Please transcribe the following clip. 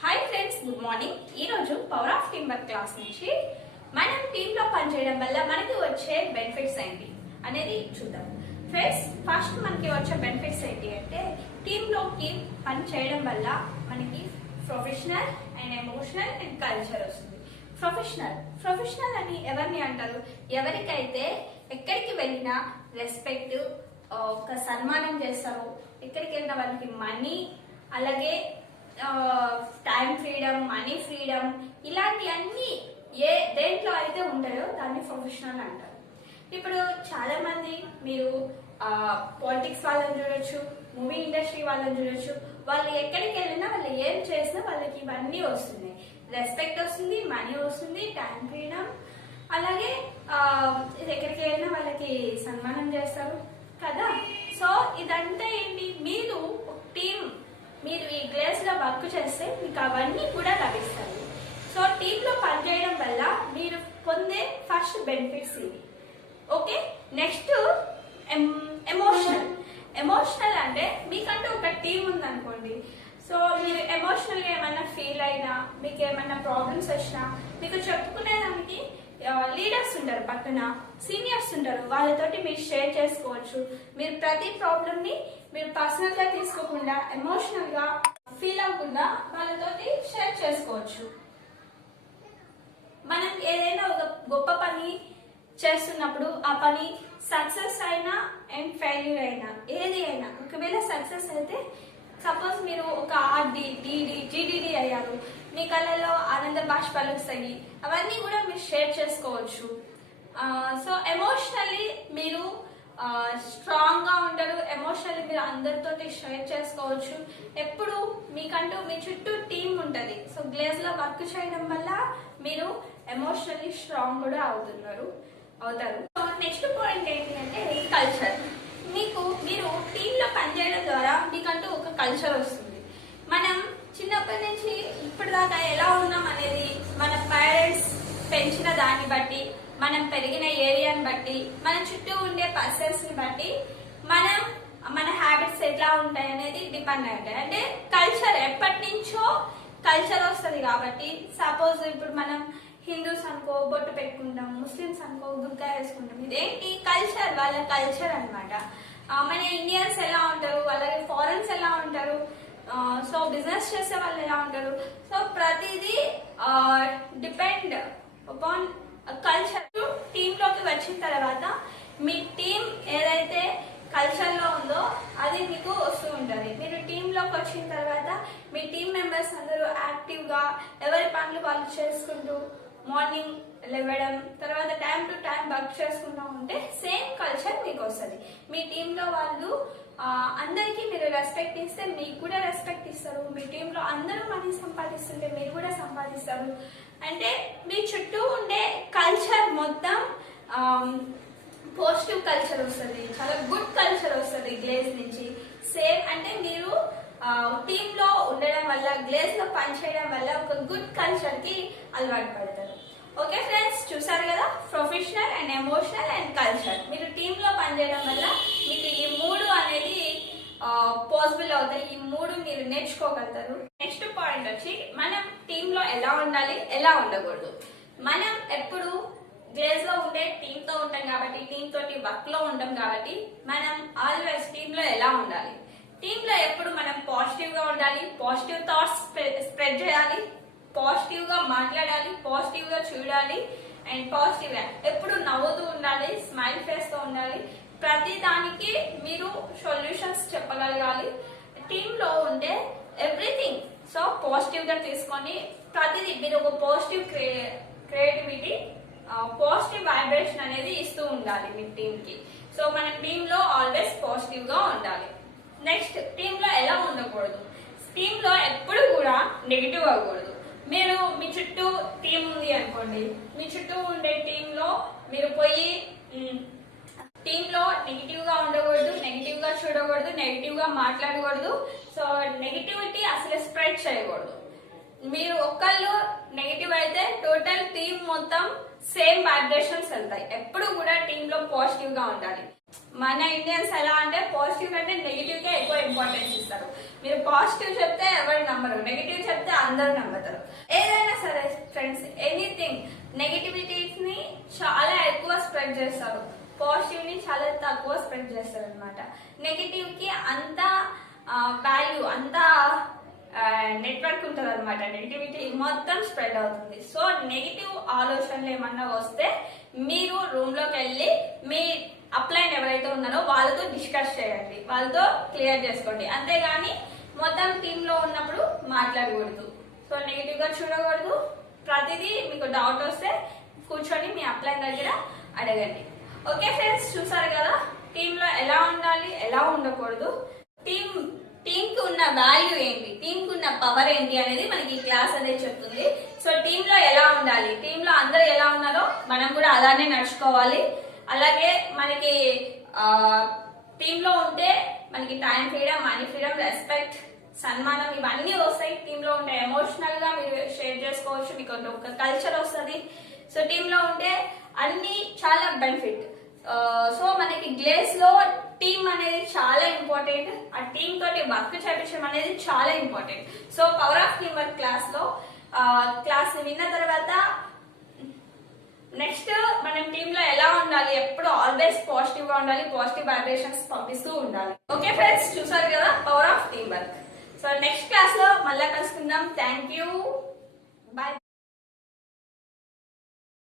Hi friends, good morning. ఈరోజు power of team work class నుంచి మనం టీంలో పనిచేయడం వల్ల మనకి వచ్చే బెనిఫిట్స్ ఏంటి అనేది చూద్దాం. ఫ్రెండ్స్, ఫస్ట్ మనకి వచ్చే బెనిఫిట్స్ ఏంటి అంటే టీంలోకి పని చేయడం వల్ల మనకి professional and emotional and culture వస్తుంది. ప్రొఫెషనల్ అని ఎవరిని అంటారు? ఎవరికైతే ఎక్కడికి వెళ్ళినా రెస్పెక్ట్, ఒక సన్మానం చేస్తారు. ఎక్కడికి వెళ్ళిన వాళ్ళకి మనీ, అలాగే టైం ఫ్రీడమ్, మనీ ఫ్రీడమ్, ఇలాంటి అన్ని దేంట్లో అయితే ఉంటాయో దాన్ని ప్రొఫెషనల్ అంటారు. ఇప్పుడు చాలా మంది మీరు పాలిటిక్స్ వాళ్ళని చూడొచ్చు, మూవీ ఇండస్ట్రీ వాళ్ళని చూడొచ్చు. వాళ్ళు ఎక్కడికి వెళ్ళినా, వాళ్ళు ఏం చేసినా వాళ్ళకి ఇవన్నీ వస్తుంది. రెస్పెక్ట్ వస్తుంది, మనీ వస్తుంది, టైం ఫ్రీడమ్, అలాగే ఎక్కడికి వెళ్ళినా వాళ్ళకి సన్మానం చేస్తారు కదా. సో ఇదంతా ఏంటి? మీరు మీరు ఈ గ్లేస్ లో వర్క్ చేస్తే మీకు అవన్నీ కూడా లభిస్తాయి. సో టీంలో పనిచేయడం వల్ల మీరు పొందే ఫస్ట్ బెనిఫిట్స్ ఇవి. ఓకే, నెక్స్ట్ ఎమోషనల్ అంటే మీకంటూ ఒక టీం ఉందనుకోండి. సో మీరు ఎమోషనల్ గా ఏమన్నా ఫీల్ అయినా, మీకు ఏమన్నా ప్రాబ్లమ్స్ వచ్చినా మీకు చెప్పుకునేదానికి లీడర్స్ ఉంటారు, పక్కన సీనియర్స్ ఉంటారు. వాళ్ళతోటి మీరు షేర్ చేసుకోవచ్చు. మీరు ప్రతి ప్రాబ్లమ్ ని మీరు పర్సనల్ గా తీసుకోకుండా, ఎమోషనల్ గా ఫీల్ అవ్వకుండా వాళ్ళతోటి షేర్ చేసుకోవచ్చు. మనం ఏదైనా ఒక గొప్ప పని చేస్తున్నప్పుడు ఆ పని సక్సెస్ అయినా అండ్ ఫెయిల్యూర్ అయినా, ఏది అయినా, ఒకవేళ సక్సెస్ అయితే సపోజ్ మీరు ఒక ఆర్డి, డిడి, జిడిడి అయ్యారు, మీ కళ్ళలో ఆనంద బాష్పాలు వస్తాయి. అవన్నీ కూడా మీరు షేర్ చేసుకోవచ్చు. సో ఎమోషనల్లీ మీరు స్ట్రాంగ్ గా ఉంటారు. ఎమోషనల్లీ మీరు అందరితో షేర్ చేసుకోవచ్చు. ఎప్పుడు మీకంటూ మీ చుట్టూ టీం ఉంటది. సో గ్లేజ్ లో వర్క్ చేయడం వల్ల మీరు ఎమోషనల్లీ స్ట్రాంగ్ కూడా అవుతారు. సో నెక్స్ట్ పాయింట్ ఏంటి అంటే కల్చర్. మీరు టీంలో పనిచేయడం ద్వారా మీకంటూ ఒక కల్చర్ వస్తుంది. మనం చిన్నప్పటి నుంచి ఇప్పటిదాకా ఎలా ఉన్నాం అనేది మన పేరెంట్స్ పెంచిన దాన్ని బట్టి, మనం పెరిగిన ఏరియాని బట్టి, మన చుట్టూ ఉండే పర్సన్స్ ని బట్టి మన హ్యాబిట్స్ ఎట్లా ఉంటాయి అనేది డిపెండ్ అయి ఉంటాయి. అంటే కల్చర్ ఎప్పటి నుంచో కల్చర్ వస్తుంది కాబట్టి, సపోజ్ ఇప్పుడు మనం హిందూస్ అనుకో బొట్టు పెట్టుకుంటాం, ముస్లిమ్స్ అనుకో గుర్కా వేసుకుంటాం. ఇదేంటి కల్చర్, వాళ్ళ కల్చర్ అనమాట. మన ఇండియన్స్ ఎలా ఉంటారు, అలాగే ఫారెన్స్ ఎలా ఉంటారు, సో బిజినెస్ చేసే వాళ్ళు ఎలా ఉంటారు. సో ప్రతిదీ డిపెండ్ అపాన్ కల్చర్. టీమ్ లోకి వచ్చిన తర్వాత మీ టీం ఏదైతే కల్చర్ లో ఉందో అది మీకు వస్తూ ఉంటుంది. మీరు టీమ్ లోకి వచ్చిన తర్వాత మీ టీం మెంబర్స్ అందరూ యాక్టివ్ గా ఎవరి పనులు వాళ్ళు చేసుకుంటూ మార్నింగ్ లేవడం, తర్వాత టైం టు టైం వర్క్ చేసుకుంటూ ఉంటే సేమ్ కల్చర్ మీకు వస్తుంది. మీ టీంలో వాళ్ళు అందరికీ మీరు రెస్పెక్ట్ ఇస్తే మీకు కూడా రెస్పెక్ట్ ఇస్తారు. మీ టీంలో అందరూ మనీ సంపాదిస్తుంటే మీరు కూడా సంపాదిస్తారు. అంటే మీ చుట్టూ ఉండే కల్చర్ మొత్తం పాజిటివ్ కల్చర్ వస్తుంది, చాలా గుడ్ కల్చర్ వస్తుంది గ్లేజ్ నుంచి. సేమ్ అంటే మీరు టీంలో ఉండడం వల్ల, గ్లేజ్ లో పనిచేయడం వల్ల ఒక గుడ్ కల్చర్ కి అలవాటు పడతారు. ఓకే ఫ్రెండ్స్, చూసారు కదా, professional and emotional and culture. మీరు టీంలో పనిచేయడం వల్ల మీకు ఈ మూడు అనేది పాసిబుల్ అవుతాయి. ఈ మూడు మీరు నేర్చుకోగలుగుతారు. నెక్స్ట్ పాయింట్ వచ్చి మనం టీంలో ఎలా ఉండాలి, ఎలా ఉండకూడదు. మనం ఎప్పుడు గ్లేజ్ లో ఉండే టీమ్ తో ఉంటాం కాబట్టి, టీమ్ తోటి వర్క్ లో ఉంటాం కాబట్టి, మనం ఆల్వేస్ టీమ్ లో ఎలా ఉండాలి? టీమ్ లో ఎప్పుడు మనం పాజిటివ్ గా ఉండాలి, పాజిటివ్ థాట్స్ స్ప్రెడ్ చేయాలి, పాజిటివ్ గా మాట్లాడాలి, పాజిటివ్ గా చూడాలి అండ్ పాజిటివ్ గా ఎప్పుడు నవ్వుతూ ఉండాలి, స్మైల్ ఫేస్ తో ఉండాలి. ప్రతి దానికి మీరు సొల్యూషన్స్ చెప్పగలగాలి. టీమ్ లో ఉండే ఎవ్రీథింగ్ సో పాజిటివ్ గా తీసుకొని ప్రతిదీ మీరు ఒక పాజిటివ్ క్రియేటివిటీ, పాజిటివ్ వైబ్రేషన్ అనేది ఇస్తూ ఉండాలి మీ టీమ్ కి. సో మన టీమ్ లో ఆల్వేస్ పాజిటివ్ గా ఉండాలి. నెక్స్ట్, టీమ్ లో ఎలా ఉండకూడదు? టీమ్ లో ఎప్పుడు కూడా నెగిటివ్ అవ్వకూడదు. మీరు మీ చుట్టూ టీం ఉంది అనుకోండి, మీ చుట్టూ ఉండే టీమ్ లో మీరు పోయి టీమ్ లో నెగిటివ్ గా ఉండకూడదు, నెగిటివ్ గా చూడకూడదు, నెగిటివ్ గా మాట్లాడకూడదు. సో నెగిటివిటీ అసలు స్ప్రెడ్ చేయకూడదు. మీరు ఒక్కళ్ళు నెగిటివ్ అయితే టోటల్ టీమ్ మొత్తం సేమ్ వైబ్రేషన్స్ వెళ్తాయి. ఎప్పుడు కూడా టీమ్ లో పాజిటివ్ గా ఉండాలి. మన ఇండియన్స్ ఎలా అంటే పాజిటివ్ కంటే నెగిటివ్ కే ఎక్కువ ఇంపార్టెన్స్ ఇస్తారు. మీరు పాజిటివ్ చెప్తే ఎవరు నమ్మరు, నెగిటివ్ చెప్తే అందరూ నమ్ముతారు. ఏదైనా సరే ఫ్రెండ్స్, ఎనీథింగ్ నెగిటివిటీస్ ని చాలా ఎక్కువ స్ప్రెడ్ చేస్తారు, పాజిటివ్ ని చాలా తక్కువ స్ప్రెడ్ చేస్తారు అనమాట. నెగిటివ్ కి అంత వాల్యూ, అంత నెట్వర్క్ ఉంటుంది అనమాట. నెగిటివిటీ మొత్తం స్ప్రెడ్ అవుతుంది. సో నెగిటివ్ ఆలోచనలు ఏమన్నా వస్తే మీరు రూమ్ లోకి వెళ్ళి మీ అప్లైన్ ఎవరైతే ఉన్నారో వాళ్ళతో డిస్కస్ చేయండి, వాళ్ళతో క్లియర్ చేసుకోండి. అంతేగాని మొత్తం టీమ్ లో ఉన్నప్పుడు మాట్లాడకూడదు. సో నెగిటివ్ గా చూడకూడదు. ప్రతిదీ మీకు డౌట్ వస్తే కూర్చొని మీ అప్లైన్ దగ్గర అడగండి. ఓకే ఫ్రెండ్స్, చూసారు కదా టీమ్ లో ఎలా ఉండాలి, ఎలా ఉండకూడదు, టీమ్ కి ఉన్న వాల్యూ ఏంటి, టీమ్ కి ఉన్న పవర్ ఏంటి అనేది మనకి ఈ క్లాస్ అనేది చెప్తుంది. సో టీమ్ లో ఎలా ఉండాలి, టీమ్ లో అందరూ ఎలా ఉన్నారో మనం కూడా అలానే నడుచుకోవాలి. అలాగే మనకి టీమ్ లో ఉంటే మనకి time freedom, money freedom, respect, సన్మానం ఇవన్నీ వస్తాయి. టీమ్ లో ఉంటే ఎమోషనల్ గా మీరు షేర్ చేసుకోవచ్చు, మీకు ఒక కల్చర్ వస్తుంది. సో టీమ్ లో ఉంటే అన్ని చాలా బెనిఫిట్. సో మనకి గ్లేస్ లో టీమ్ అనేది చాలా ఇంపార్టెంట్. ఆ టీమ్ తోటి వర్క్ చేయించడం అనేది చాలా important. So power of team work class ని విన్న తర్వాత నెక్స్ట్ మనం టీమ్ లో ఎలా ఉండాలి, ఎప్పుడు ఆల్వేస్ పాజిటివ్ గా ఉండాలి, పాజిటివ్ వైబ్రేషన్స్ పంపిస్తూ ఉండాలి. ఓకే ఫ్రెండ్స్, చూసారు కదా power of team work. So next class లో మళ్ళీ కలుసుకుందాం. Thank you.